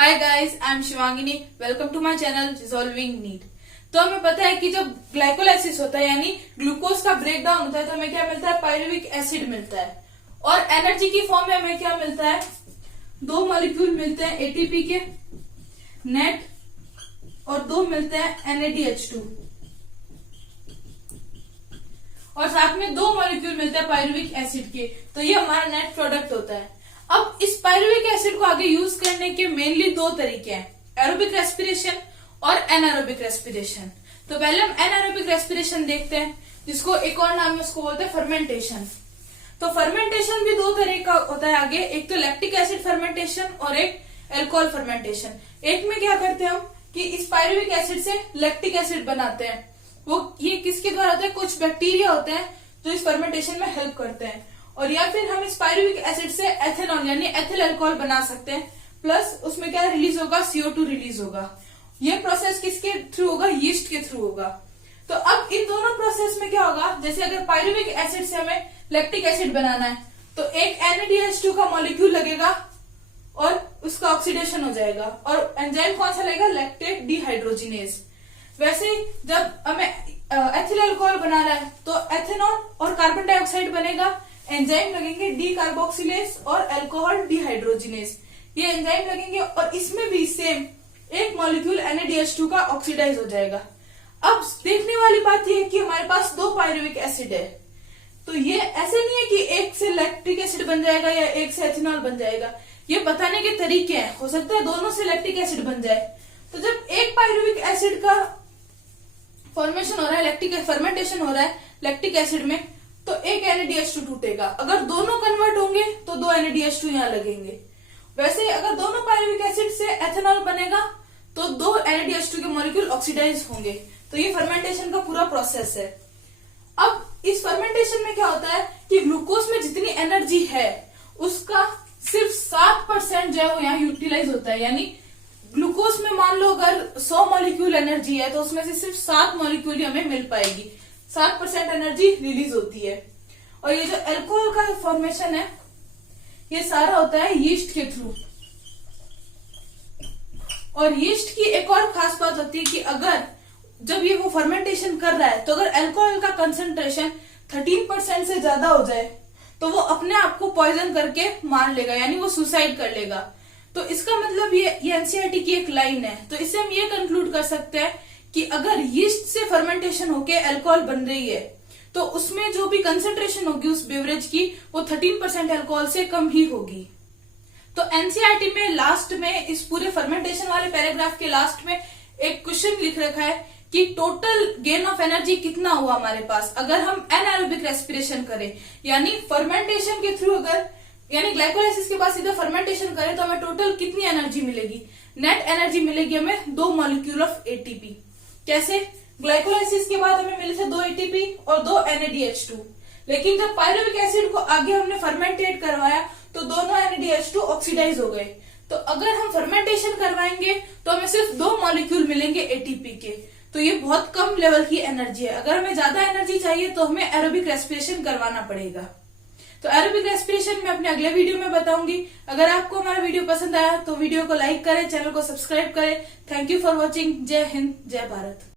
Hi guys, I am Shivangini. Welcome to my channel resolving need. तो हमें पता है कि जब ग्लाइकोलाइसिस होता है यानी ग्लूकोज का ब्रेकडाउन होता है तो हमें क्या मिलता है, पायरुविक एसिड मिलता है। और एनर्जी की फॉर्म में हमें क्या मिलता है, दो मॉलिक्यूल मिलते हैं एटीपी के नेट और दो मिलते हैं NADH2 और साथ में दो मॉलिक्यूल मिलते हैं पायरुविक एसिड के। तो ये हमारा नेट प्रोडक्ट होता है। अब इस पायरुविक एसिड को आगे यूज करने के मेनली दो तरीके हैं, एरोबिक रेस्पिरेशन और एनारोबिक रेस्पिरेशन। तो पहले हम एनारोबिक रेस्पिरेशन देखते हैं, जिसको एक और नाम है, उसको बोलते हैं फर्मेंटेशन। तो फर्मेंटेशन भी दो तरह का होता है आगे, एक तो लैक्टिक एसिड फर्मेंटेशन और एक एल्कोहल फर्मेंटेशन। एक में क्या करते हैं हम कि इस पायरुविक एसिड से लैक्टिक एसिड बनाते हैं। वो ये किसके द्वारा होता है, कुछ बैक्टीरिया होते हैं जो इस फर्मेंटेशन में हेल्प करते हैं। और या फिर हम इस पायरुविक एसिड से एथेनॉल यानी एथिल अल्कोहल बना सकते हैं। प्लस उसमें क्या रिलीज होगा, CO2 रिलीज होगा। ये प्रोसेस किसके थ्रू होगा, यीस्ट के थ्रू होगा। तो अब इन दोनों प्रोसेस में क्या होगा, जैसे अगर पायरुविक एसिड से हमें लैक्टिक एसिड बनाना है तो एक NADH2 का मॉलिक्यूल लगेगा और उसका ऑक्सीडेशन हो जाएगा और एंजाइम कौन सा लगेगा, लैक्टेट डिहाइड्रोजिनेज। वैसे ही जब हमें एथिल अल्कोहल बनाना है तो एथेनॉल और कार्बन डाइऑक्साइड बनेगा, एंजाइम लगेंगे डी कार्बोक्सिलेज और अल्कोहल डिहाइड्रोजिनेज, ये एंजाइम लगेंगे और इसमें भी सेम एक मॉलिक्यूल NADH2 का ऑक्सीडाइज हो जाएगा। अब देखने वाली बात यह है कि हमारे पास दो पायरुविक एसिड है, तो ये ऐसे नहीं है कि एक से लैक्टिक एसिड बन जाएगा या एक से एथेनॉल बन जाएगा। ये बताने के तरीके हैं, हो सकता है दोनों से लैक्टिक एसिड बन जाए। तो जब एक पायरुविक एसिड का फॉर्मेशन हो रहा है, लैक्टिक फर्मेंटेशन हो रहा है लैक्टिक एसिड में, तो एक NADH2 टूटेगा। अगर दोनों कन्वर्ट होंगे तो दो NADH2 यहाँ लगेंगे। वैसे अगर दोनों पायरुविक एसिड से एथेनॉल बनेगा तो दो NADH2 के मॉलिक्यूल ऑक्सीडाइज होंगे। तो ये फर्मेंटेशन का पूरा प्रोसेस है। अब इस फर्मेंटेशन में क्या होता है कि ग्लूकोज में जितनी एनर्जी है उसका सिर्फ 7% जो है वो यहाँ यूटिलाइज होता है। यानी ग्लूकोज में मान लो अगर 100 मॉलिक्यूल एनर्जी है तो उसमें से सिर्फ 7 मॉलिक्यूल ही हमें मिल पाएगी, 7% एनर्जी रिलीज होती है। और ये जो अल्कोहल का फॉर्मेशन है ये सारा होता है यीस्ट के थ्रू। और यीस्ट की एक और खास बात होती है कि अगर जब ये वो फर्मेंटेशन कर रहा है तो अगर अल्कोहल का कंसंट्रेशन 13% से ज्यादा हो जाए तो वो अपने आप को पॉइजन करके मार लेगा, यानी वो सुसाइड कर लेगा। तो इसका मतलब ये NCERT की एक लाइन है। तो इससे हम ये कंक्लूड कर सकते हैं कि अगर यीस्ट से फर्मेंटेशन होके अल्कोहल बन रही है तो उसमें जो भी कंसंट्रेशन होगी उस बेवरेज की वो 13% अल्कोहल से कम ही होगी। तो NCERT में लास्ट में इस पूरे फर्मेंटेशन वाले पैराग्राफ के लास्ट में एक क्वेश्चन लिख रखा है कि टोटल गेन ऑफ एनर्जी कितना हुआ हमारे पास अगर हम एनारोबिक रेस्पिरेशन करें, यानी फर्मेंटेशन के थ्रू अगर यानी ग्लाइकोलाइसिस के बाद सीधा फर्मेंटेशन करें तो हमें टोटल कितनी एनर्जी मिलेगी। नेट एनर्जी मिलेगी हमें 2 मॉलिक्यूल ऑफ ATP। कैसे, ग्लाइकोलाइसिस के बाद हमें मिले थे 2 ATP और 2 NADH2, लेकिन जब पायरुविक एसिड को आगे हमने फर्मेंटेट करवाया तो दोनों NADH2 ऑक्सीडाइज हो गए। तो अगर हम फर्मेंटेशन करवाएंगे तो हमें सिर्फ 2 मॉलिक्यूल मिलेंगे ATP के। तो ये बहुत कम लेवल की एनर्जी है। अगर हमें ज्यादा एनर्जी चाहिए तो हमें एरोबिक रेस्पिरेशन करवाना पड़ेगा। तो एरोबिक रेस्पिरेशन मैं अपने अगले वीडियो में बताऊंगी। अगर आपको हमारा वीडियो पसंद आया तो वीडियो को लाइक करें, चैनल को सब्सक्राइब करें। Thank you for watching. जय हिंद, जय भारत।